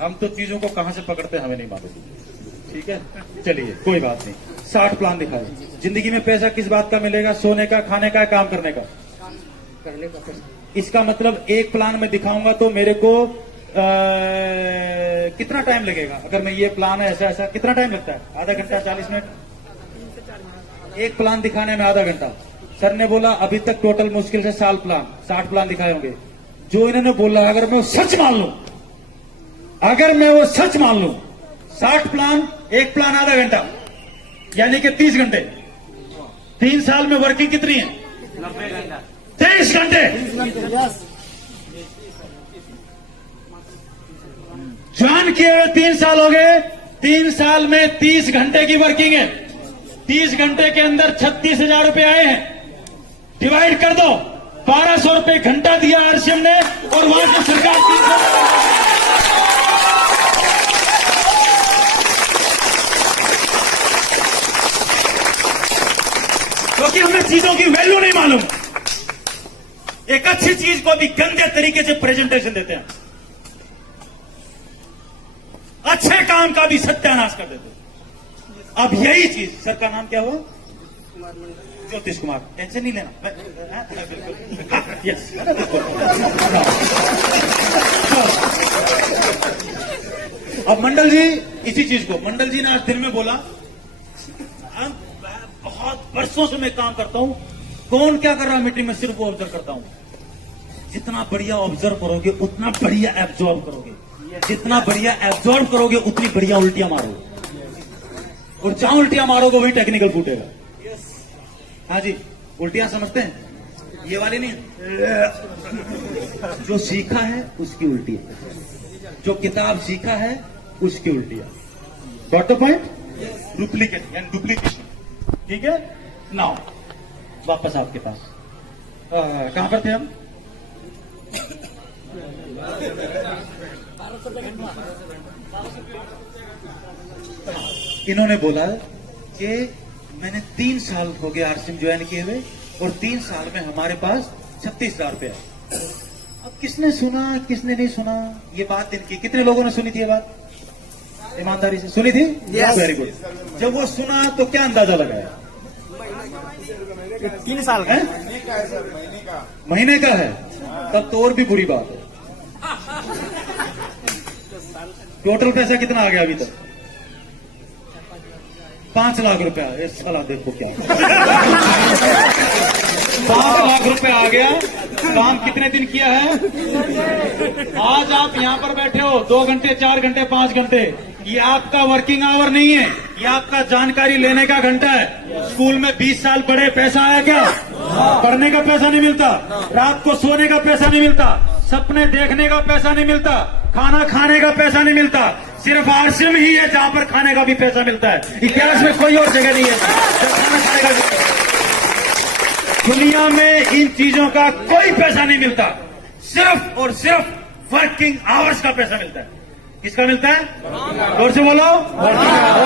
हम तो चीजों को कहां से पकड़ते हमें नहीं मालूम। ठीक है, चलिए कोई बात नहीं। 60 प्लान दिखाए। जिंदगी में पैसा किस बात का मिलेगा? सोने का, खाने का, काम करने का? करने का पैसा। इसका मतलब एक प्लान में दिखाऊंगा तो मेरे को कितना टाइम लगेगा? अगर मैं ये प्लान है ऐसा ऐसा, कितना टाइम लगता है? आधा घंटा, 40 मिनट? एक प्लान दिखाने में आधा घंटा। सर ने बोला अभी तक टोटल मुश्किल से 60 प्लान दिखाए होंगे। जो इन्होंने बोला अगर मैं वो सच मान लूं, अगर मैं वो सच मान लूं, 60 प्लान, एक प्लान आधा घंटा, यानी कि 30 घंटे। 3 साल में वर्किंग कितनी है? 90 घंटा। 23 घंटे। ज्वाइन किए हुए 3 साल हो गए। 3 साल में 30 घंटे की वर्किंग है। 30 घंटे के अंदर 36,000 रुपए आए हैं। डिवाइड कर दो, 1200 रुपए घंटा दिया आरसीएम ने, और वहां से सरकार 300। क्योंकि हमें चीजों की वैल्यू नहीं मालूम। एक अच्छी चीज को भी गंदे तरीके से प्रेजेंटेशन देते हैं, अच्छे काम का भी सत्यानाश कर देते हैं। अब यही चीज, सर का नाम क्या हुआ? ज्योतिष कुमार। टेंशन नहीं लेना। यस। अब मंडल जी, इसी चीज को मंडल जी ने आज दिन में बोला, बहुत वर्षों से मैं काम करता हूं, कौन क्या कर रहा है मीटिंग में, सिर्फ वो ऑब्जर्व करता हूं। जितना बढ़िया ऑब्जर्व करोगे उतना बढ़िया एब्जॉर्ब करोगे, जितना बढ़िया एब्जॉर्ब करोगे उतनी बढ़िया उल्टियां मारोगे, और जहां उल्टियां मारोगे वही टेक्निकल फूटेगा। हाँ जी, उल्टियां समझते हैं? ये वाली नहीं, जो सीखा है उसकी उल्टी है, जो किताब सीखा है उसकी उल्टियां। Got the point? Duplicate and duplication. ठीक है, नाउ वापस आपके पास। कहां पर थे हम? इन्होंने बोला कि मैंने 3 साल हो गए आरसीएम ज्वाइन किए हुए, और 3 साल में हमारे पास 36,000 रुपए आए। अब किसने सुना, किसने नहीं सुना, ये बात इनकी। कितने लोगों ने सुनी थी ये बात? ईमानदारी से सुनी थी? Very good. जब वो सुना तो क्या अंदाजा लगाया? 3 साल का है? महीने का है। तब तो और भी बुरी बात है। टोटल पैसा कितना आ गया अभी तक? 5 लाख रुपया। इस साला देखो क्या 5 लाख रुपया आ गया। काम कितने दिन किया है? आज आप यहाँ पर बैठे हो 2 घंटे, 4 घंटे, 5 घंटे। ये आपका वर्किंग आवर नहीं है, ये आपका जानकारी लेने का घंटा है। स्कूल में 20 साल पढ़े, पैसा आया क्या? पढ़ने का पैसा नहीं मिलता, रात को सोने का पैसा नहीं मिलता, सपने देखने का पैसा नहीं मिलता, खाना खाने का पैसा नहीं मिलता। सिर्फ आरसीएम ही है जहां पर खाने का भी पैसा मिलता है। इतिहास में कोई और जगह नहीं है जब खाना खाने का भी। दुनिया में इन चीजों का कोई पैसा नहीं मिलता, सिर्फ और सिर्फ वर्किंग आवर्स का पैसा मिलता है। किसका मिलता है? जोर से बोलो, और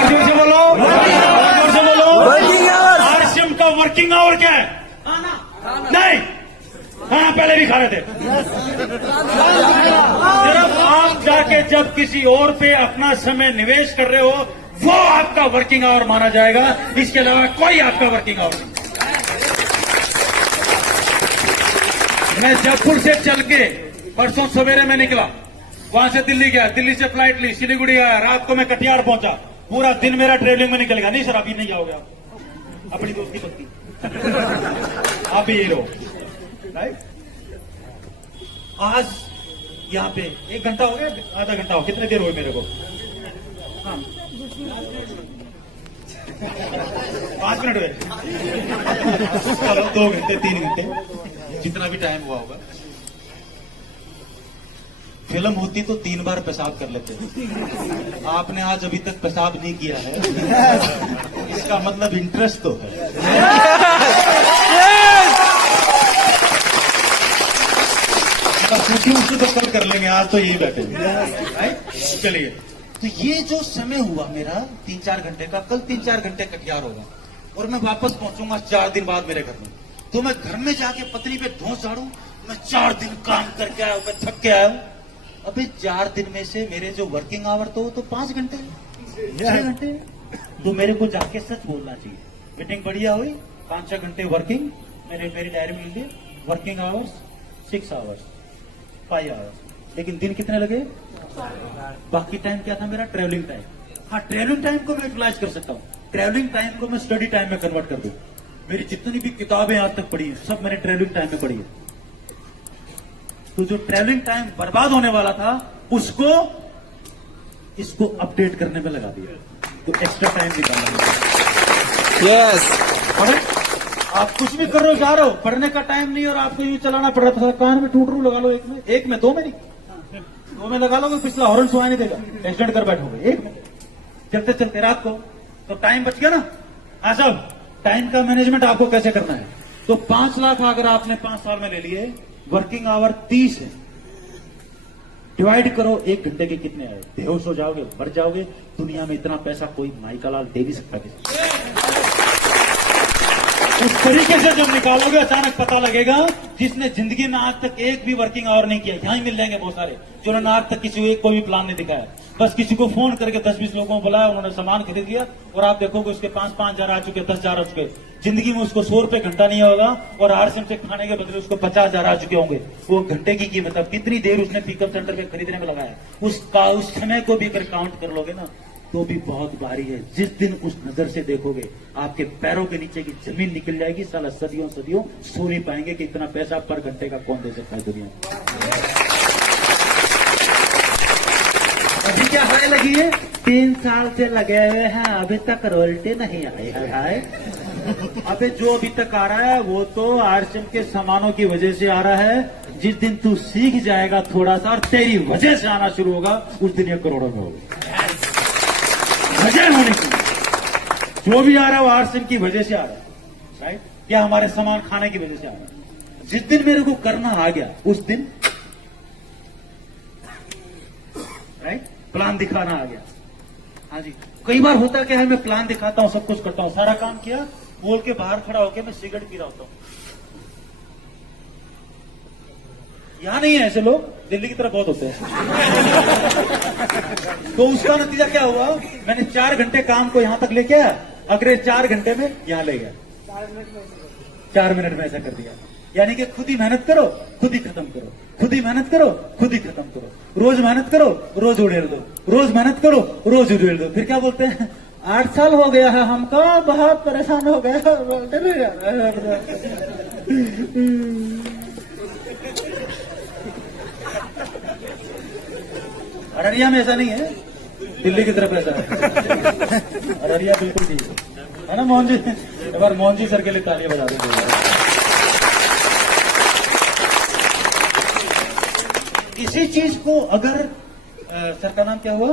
जोर से बोलो, और जोर से बोलो। आरसीएम का वर्किंग आवर क्या है? नहीं, हाँ पहले भी खा रहे थे। सिर्फ आप जाके जब किसी और पे अपना समय निवेश कर रहे हो, वो आपका वर्किंग आवर माना जाएगा। इसके अलावा कोई आपका वर्किंग आवर नहीं। मैं जयपुर से चल के परसों सवेरे में निकला, वहां से दिल्ली गया, दिल्ली से फ्लाइट ली, सिलीगुड़ी आया, रात को मैं कटिहार पहुंचा। पूरा दिन मेरा ट्रेवलिंग में निकल गया। नहीं सर अभी नहीं जाओगे आप, अपनी दोस्ती बनती, आप भी यही रहो। राइट? आज यहाँ पे 1 घंटा हो गया, आधा घंटा हो, कितने देर हुए मेरे को? हाँ 5 मिनट हुए। चलो 2 घंटे, 3 घंटे, जितना भी टाइम हुआ होगा। फिल्म होती तो 3 बार पेशाब कर लेते। आपने आज अभी तक पेशाब नहीं किया है, इसका मतलब इंटरेस्ट तो है। पूछी उससे तो कल कर लेंगे, आज तो यही बैठे। चलिए, तो ये जो समय हुआ मेरा 3-4 घंटे का, कल 3-4 घंटे कटिहार होगा, और मैं वापस पहुंचूंगा 4 दिन बाद मेरे घर में। तो मैं घर में जाके पत्नी पे धोस झाड़ू, मैं 4 दिन काम करके आया हूं, मैं थक के आया हूं। अबे 4 दिन में से मेरे जो वर्किंग आवर तो 5 घंटे 6 घंटे। तो मेरे को जाके सच बोलना चाहिए, मीटिंग बढ़िया हुई, 5-6 घंटे वर्किंग, मेरी डायरी में लिखी वर्किंग आवर्स 6 आवर्स 5 आवर्स, लेकिन दिन कितने लगे? बाकी टाइम क्या था मेरा? Travelling time. हाँ, ट्रेवलिंग टाइम को मैं यूटिलाइज कर सकता हूँ, ट्रेवलिंग टाइम को मैं स्टडी टाइम में कन्वर्ट कर दूं। मेरी जितनी भी किताबें आज तक पढ़ी है सब मैंने ट्रेवलिंग टाइम में पढ़ी है। तो जो ट्रेवलिंग टाइम बर्बाद होने वाला था इसको अपडेट करने में लगा दिया, तो एक्स्ट्रा टाइम निकालना। यस, अरे आप कुछ भी कर रहे हो, जा रहे हो, पढ़ने का टाइम नहीं और आपको यूं चलाना पड़ रहा था। कान में टूटरू लगा लो, एक में 2 में नहीं, 2 में लगा लो, पिछला हॉर्न सुनाई नहीं देगा, एक्सीडेंट कर बैठोगे। एक में चलते चलते रात को तो टाइम बच गया ना। हाँ साहब, टाइम का मैनेजमेंट आपको कैसे करना है? तो 5 लाख अगर आपने 5 साल में ले लिए, वर्किंग आवर 30 है, डिवाइड करो 1 घंटे के कितने आए? बेहोश हो जाओगे, मर जाओगे। दुनिया में इतना पैसा कोई माइका लाल दे नहीं सकता किसी। उस तरीके से जब निकालोगे अचानक पता लगेगा जिसने जिंदगी में आज तक एक भी वर्किंग आवर नहीं किया। यहां ही मिल जाएंगे बहुत सारे जिन्होंने आज तक किसी को एक को भी प्लान नहीं दिखाया, बस किसी को फोन करके 10-20 लोगों को बुलाया, उन्होंने सामान खरीद लिया और आप देखोगे उसके 5-5 हजार आ चुके, 10 हजार आ चुके। जिंदगी में उसको 100 रुपए घंटा नहीं होगा और आरसीएम से खाने के बदले उसको 50 हजार आ चुके होंगे। वो घंटे की कीमत, अब कितनी देर उसने पिकअप सेंटर पे खरीदने में लगाया, उस समय को भी अगर काउंट कर लोगे ना तो भी बहुत भारी है। जिस दिन उस नजर से देखोगे आपके पैरों के नीचे की जमीन निकल जाएगी। साला सदियों सदियों सो नहीं पाएंगे कि इतना पैसा पर घंटे का कौन दे सकता है दुनिया में। अभी क्या हाय लगी है? 3 साल से लगे हुए हैं, अभी तक रोयल्टी नहीं आई है। हाय अबे जो अभी तक आ रहा है वो तो आरसीएम के सामानों की वजह से आ रहा है। जिस दिन तू सीख जाएगा थोड़ा सा और तेरी वजह से आना शुरू होगा, उस दिन ये करोड़ों में होगा। वजह होने की जो भी आ रहा है वो आरसीएम की वजह से आ रहा है, राइट? क्या हमारे सामान खाने की वजह से आ रहा है। जिस दिन मेरे को करना आ गया उस दिन, राइट, प्लान दिखाना आ गया। हाँ जी, कई बार होता क्या है, मैं प्लान दिखाता हूं, सब कुछ करता हूं, सारा काम किया, बोल के बाहर खड़ा होकर मैं सिगरेट पी रहा होता हूं। यहां नहीं है ऐसे लोग, दिल्ली की तरफ बहुत होते हैं। तो उसका नतीजा क्या हुआ? मैंने 4 घंटे काम को यहां तक लेके आया, अगले 4 घंटे में यहां ले गया, 4 मिनट में ऐसा कर दिया। यानी कि खुद ही मेहनत करो, खुद ही खत्म करो, खुद ही मेहनत करो, खुद ही खत्म करो। रोज मेहनत करो, रोज उड़ेल दो, रोज मेहनत करो, रोज उड़ेल दो। फिर क्या बोलते हैं? 8 साल हो गया है हमको, बहुत परेशान हो गया। अररिया में ऐसा नहीं है, दिल्ली की तरफ ऐसा है। अररिया बिल्कुल ठीक है ना मोहन जी? एक बार मोहन जी सर के लिए तालियां बजा देंगे। इसी चीज को अगर सर का नाम क्या हुआ?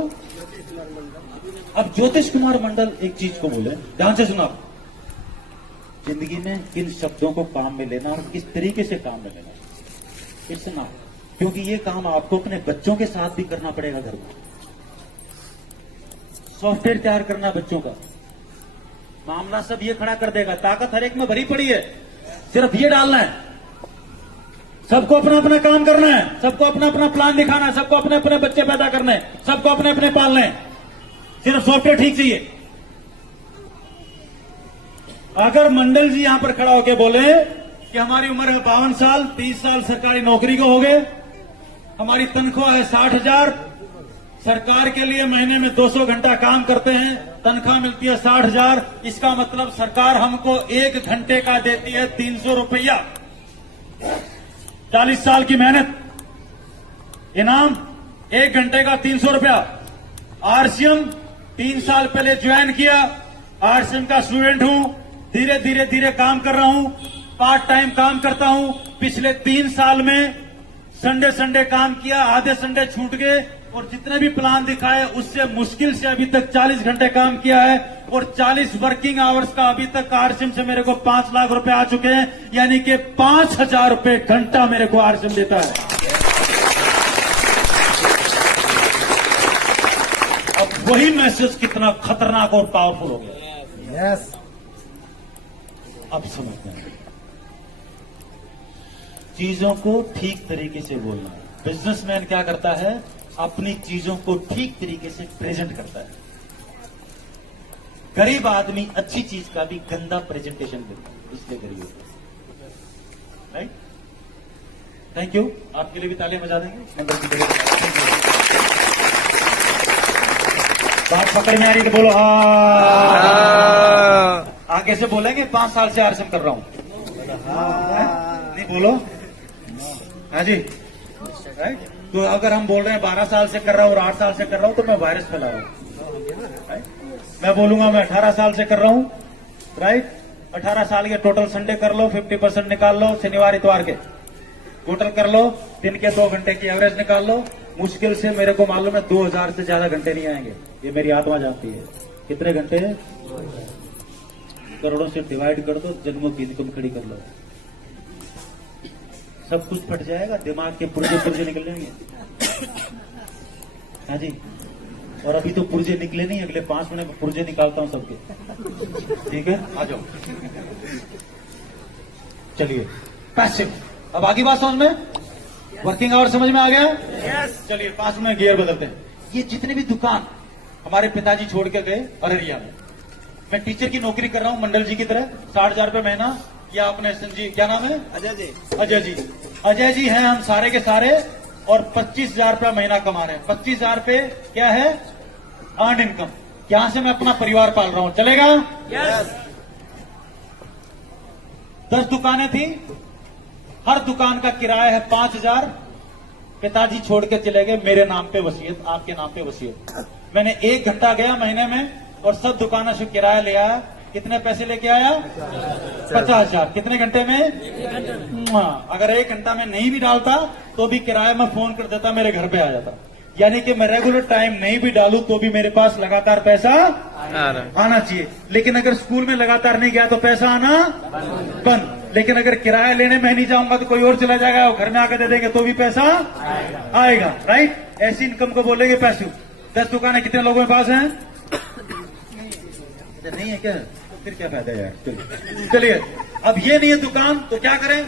अब ज्योतिष कुमार मंडल एक चीज को बोले, ध्यान से सुना, जिंदगी में किन शब्दों को काम में लेना और किस तरीके से काम में लेना, फिर सुना, क्योंकि ये काम आपको अपने बच्चों के साथ भी करना पड़ेगा। घर में सॉफ्टवेयर तैयार करना बच्चों का, मामला सब ये खड़ा कर देगा। ताकत हर एक में भरी पड़ी है, सिर्फ ये डालना है। सबको अपना अपना काम करना है, सबको अपना अपना प्लान दिखाना है, सबको अपने अपने बच्चे पैदा करने हैं, सबको अपने अपने पालने हैं। सिर्फ सॉफ्टवेयर ठीक चाहिए। अगर मंडल जी यहां पर खड़ा होकर बोले कि हमारी उम्र है 52 साल, 30 साल सरकारी नौकरी को हो गए, हमारी तनख्वाह है 60,000, सरकार के लिए महीने में 200 घंटा काम करते हैं, तनख्वाह मिलती है 60,000, इसका मतलब सरकार हमको 1 घंटे का देती है 300 रुपया। 40 साल की मेहनत, इनाम 1 घंटे का 300 रुपया। आरसीएम 3 साल पहले ज्वाइन किया, आरसीएम का स्टूडेंट हूं, धीरे धीरे धीरे काम कर रहा हूं, पार्ट टाइम काम करता हूं। पिछले 3 साल में संडे काम किया, आधे संडे छूट गए और जितने भी प्लान दिखाए उससे मुश्किल से अभी तक 40 घंटे काम किया है और 40 वर्किंग आवर्स का अभी तक आरसीएम से मेरे को 5 लाख रुपए आ चुके हैं, यानी कि 5,000 रुपए घंटा मेरे को आरसीएम देता है। अब वही मैसेज कितना खतरनाक और पावरफुल हो गया। यस, अब समझते हैं, चीजों को ठीक तरीके से बोलना है, बिजनेसमैन क्या करता है, अपनी चीजों को ठीक तरीके से प्रेजेंट करता है। गरीब आदमी अच्छी चीज का भी गंदा प्रेजेंटेशन देता है, इसलिए गरीब होता है। Right, thank you. आपके लिए भी तालियां बजा देंगे। बात पकड़ में आ रही तो बोलो हाँ। आगे से बोलेंगे 5 साल से आरएसएम कर रहा हूं, नहीं बोलो हाँ जी। राइट, तो अगर हम बोल रहे हैं 12 साल से कर रहा हूं और 8 साल से कर रहा हूं तो मैं वायरस फैला रहा हूं। मैं बोलूंगा मैं 18 साल से कर रहा हूं, राइट, 18 साल के टोटल संडे कर लो, 50% निकाल लो, शनिवार इतवार के टोटल कर लो, दिन के 2 घंटे की एवरेज निकाल लो। मुश्किल से मेरे को मालूम है 2000 से ज्यादा घंटे नहीं आएंगे, ये मेरी आत्मा जानती है। कितने घंटे? करोड़ों से डिवाइड कर दो, जन्मों की इनकम खड़ी कर लो, सब कुछ फट जाएगा, दिमाग के पुर्जे निकल जाएंगे। हाँ जी, और अभी तो पुर्जे निकले नहीं, अगले 5 मिनट में पुर्जे निकालता हूं सबके। ठीक है, आ जाओ। चलिए पैसिव। अब आगे बात समझ में, वर्किंग आवर समझ में आ गया? चलिए 5 मिनट गियर बदलते हैं। ये जितने भी दुकान हमारे पिताजी छोड़ के गए अररिया में, मैं टीचर की नौकरी कर रहा हूं मंडल जी की तरह, 60,000 रुपये महीना। या अपने संजीव, क्या नाम है? अजय जी। अजय जी हैं हम सारे के सारे, और 25,000 रुपया महीना कमा रहे हैं। 25,000 रुपये क्या है? Earn income. यहां से मैं अपना परिवार पाल रहा हूं, चलेगा? यस। 10 दुकानें थी, हर दुकान का किराया है 5,000। पिताजी छोड़ के चले गए, मेरे नाम पे वसीयत, आपके नाम पे वसीयत। मैंने 1 घंटा गया महीने में और सब दुकानों से किराया ले आया। कितने पैसे लेके आया? 50,000। कितने घंटे में? अगर 1 घंटा में नहीं भी डालता तो भी किराया मैं फोन कर देता, मेरे घर पे आ जाता। यानी कि मैं रेगुलर टाइम नहीं भी डालूं तो भी मेरे पास लगातार पैसा आना चाहिए। लेकिन अगर स्कूल में लगातार नहीं गया तो पैसा आना बंद। लेकिन अगर किराया लेने में नहीं जाऊंगा तो कोई और चला जाएगा और घर में आकर दे देंगे तो भी पैसा आएगा। राइट, ऐसी इनकम को बोलेंगे पैसिव। 10 दुकानें कितने लोगों के पास हैं? नहीं है क्या? फिर क्या फायदा है यार। चलिए, अब ये नहीं है दुकान तो क्या करें?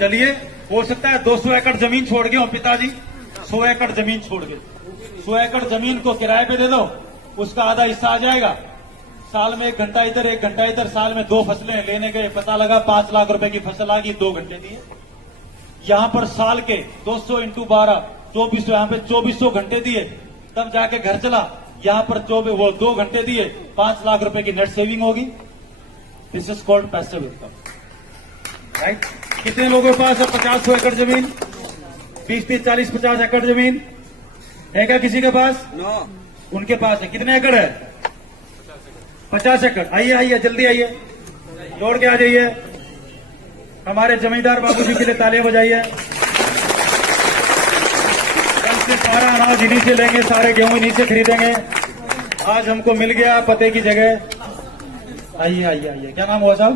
चलिए, हो सकता है 200 एकड़ जमीन छोड़ गए हो पिताजी, 100 एकड़ जमीन छोड़ गए। 100 एकड़ जमीन को किराए पे दे दो, उसका आधा हिस्सा आ जाएगा। साल में 1 घंटा इधर 1 घंटा इधर, साल में 2 फसलें लेने गए, पता लगा 5 लाख रुपए की फसल आ गई, 2 घंटे दिए। यहां पर साल के 200 × 12 2400, यहां पे 2400 घंटे दिए, तब जाके घर चला। यहां पर 2 घंटे दिए, 5 लाख रुपए की नेट सेविंग होगी। This is called passive income. Right, कितने लोगों के पास है 50-100 एकड़ जमीन? 20-30, 40, 50 एकड़ जमीन है क्या किसी के पास? नो। उनके पास है। कितने एकड़ है? 50 एकड़। आइए जल्दी आइए, दौड़ के आ जाइए। हमारे जमींदार बाबूजी के लिए तालियां बजाइए। कल से सारा अनाज इन्हीं से लेंगे, सारे गेहूं इन्हीं से खरीदेंगे। आज हमको मिल गया पते की जगह। आइए। क्या नाम हुआ साहब?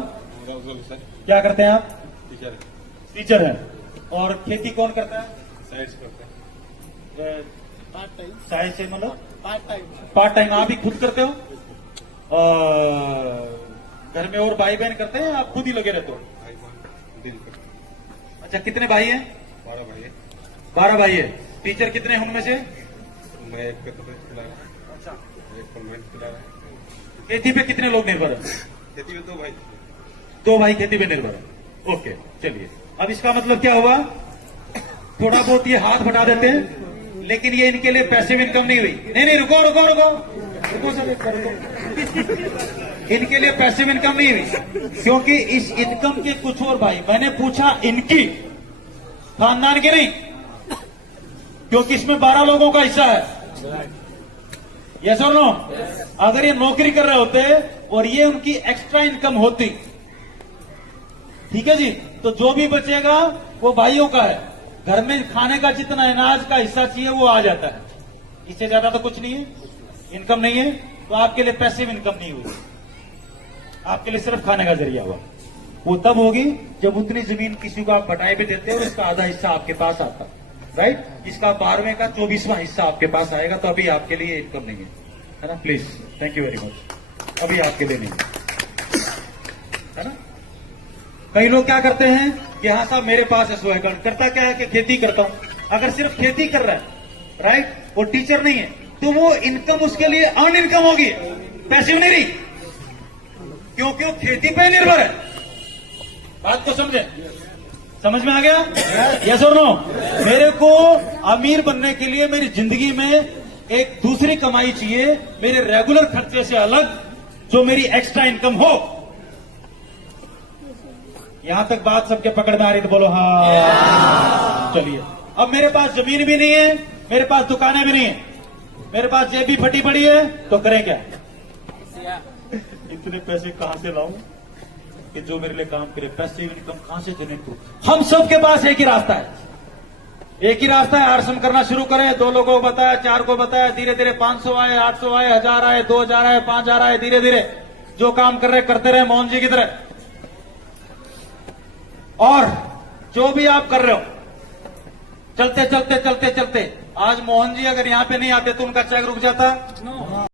क्या करते हैं आप? टीचर है। और खेती कौन करता है? साइड से करता है। साइड से मतलब पार्ट टाइम आप ही खुद करते हो? घर में और भाई बहन करते हैं, आप खुद ही लगे रहते हो? अच्छा, कितने भाई हैं? 12 भाई है। 12 भाई है। टीचर कितने हैं उनमें से? मैं एक खिला रहा हूं। अच्छा, एक परमानेंट खिला रहा हूं। खेती पे कितने लोग निर्भर है? खेती में 2 भाई। 2 भाई खेती पे निर्भर है। ओके, चलिए। अब इसका मतलब क्या हुआ? थोड़ा बहुत ये हाथ बटा देते हैं, लेकिन ये इनके लिए पैसिव इनकम नहीं हुई। नहीं, रुको सर, रुको। इनके लिए पैसिव इनकम नहीं हुई, क्योंकि इस इनकम के कुछ और भाई, मैंने पूछा इनकी, खानदान के नहीं, क्योंकि इसमें 12 लोगों का हिस्सा है। यस और नो? अगर ये नौकरी कर रहे होते और ये उनकी एक्स्ट्रा इनकम होती, ठीक है जी, तो जो भी बचेगा वो भाइयों का है। घर में खाने का जितना अनाज का हिस्सा चाहिए वो आ जाता है, इससे ज्यादा तो कुछ नहीं है, इनकम नहीं है। तो आपके लिए पैसिव इनकम नहीं हुई, आपके लिए सिर्फ खाने का जरिया हुआ। वो तब होगी जब उतनी जमीन किसी को आप बटाई पे देते हो और इसका आधा हिस्सा आपके पास आता, राइट। इसका 12वें का 24वां हिस्सा आपके पास आएगा, तो अभी आपके लिए इनकम नहीं है ना। Please, thank you very much. अभी आपके लिए नहीं है ना। कई लोग क्या करते हैं कि हाँ साहब मेरे पास है 100 एकड़, करता क्या है कि खेती करता हूं, अगर सिर्फ खेती कर रहा है, राइट, वो टीचर नहीं है, तो वो इनकम उसके लिए अर्न इनकम होगी, पैसिव नहीं रही, क्योंकि वो खेती पे निर्भर है। बात को समझे? समझ में आ गया? यस और नो? मेरे को अमीर बनने के लिए मेरी जिंदगी में एक दूसरी कमाई चाहिए, मेरे रेगुलर खर्चे से अलग, जो मेरी एक्स्ट्रा इनकम हो। यहां तक बात सबके पकड़ में आ रही तो बोलो हाँ। चलिए, अब मेरे पास जमीन भी नहीं है, मेरे पास दुकानें भी नहीं है, मेरे पास जेब भी फटी पड़ी है, तो करें क्या? इतने पैसे कहां से लाऊं कि जो मेरे लिए काम करे? पैसे इनकम कहां से जनरेट करूं? हम सबके पास एक ही रास्ता है, एक ही रास्ता है। आरसम करना शुरू करें। 2 लोगों को बताया, 4 को बताया, धीरे धीरे 500 आए, 800 आए, 1000 आए, 2000 आए, 5000 आए, धीरे धीरे जो काम कर रहे करते रहे मोहन जी की तरह। और जो भी आप कर रहे हो, चलते चलते चलते चलते, आज मोहन जी अगर यहां पे नहीं आते तो उनका चेक रुक जाता।